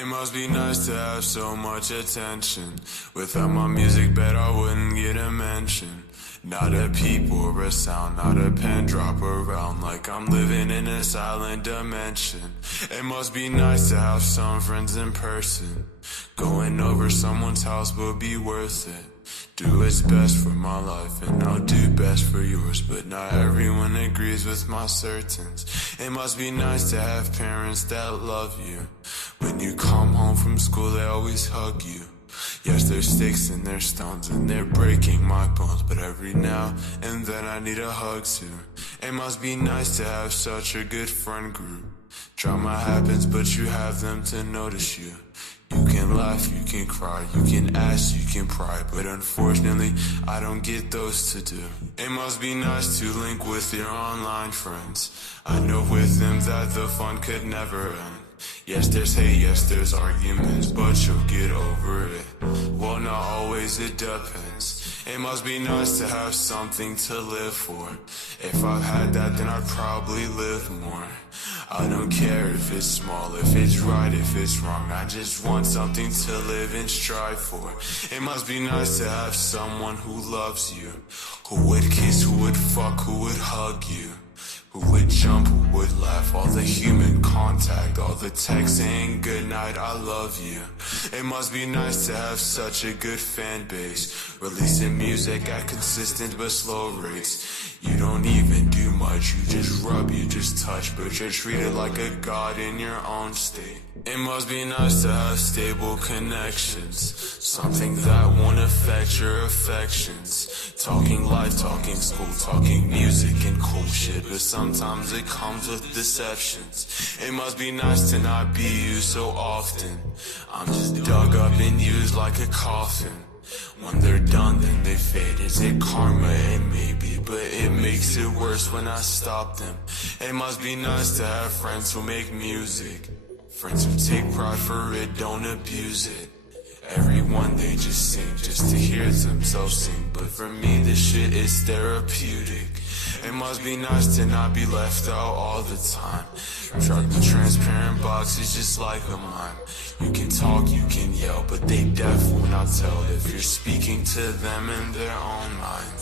It must be nice to have so much attention. Without my music, bet I wouldn't get a mention. Not a peep or a sound, not a pen drop around, like I'm living in a silent dimension. It must be nice to have some friends in person. Going over someone's house will be worth it. Do what's best for my life and I'll do best for yours, but not everyone agrees with my certains. It must be nice to have parents that love you. When you come home from school they always hug you. Yes, there's sticks and there's stones and they're breaking my bones, but every now and then I need a hug too. It must be nice to have such a good friend group. Drama happens but you have them to notice you. You can laugh, you can cry, you can ask, you can pry, but unfortunately, I don't get those to do. It must be nice to link with your online friends. I know with them that the fun could never end. Yes, there's hate, yes, there's arguments, but you'll get over it. Well, not always, it depends. It must be nice to have something to live for. If I've had that, then I'd probably live more. I don't care if it's small, if it's right, if it's wrong. I just want something to live and strive for. It must be nice to have someone who loves you, who would kiss, who would fuck, who would hug you, who would jump, who would laugh, all the human contact, all the text saying goodnight, I love you. It must be nice to have such a good fan base, releasing music at consistent but slow rates. You don't even do much, you just rub, you just touch, but you're treated like a god in your own state. It must be nice to have stable connections, something that won't affect your affections. Talking life, talking school, talking music and cool shit, but sometimes it comes with deceptions. It must be nice to not be used so often. I'm just dug up and used like a coffin. When they're done, then they fade. Is it karma? It may be, but it makes it worse when I stop them. It must be nice to have friends who make music, friends who take pride for it, don't abuse it. Everyone, they just sing just to hear themselves sing, but for me this shit is therapeutic. It must be nice to not be left out all the time. Track the transparent box is just like a mime. You can talk, you can yell, but they deaf will not tell if you're speaking to them in their own minds.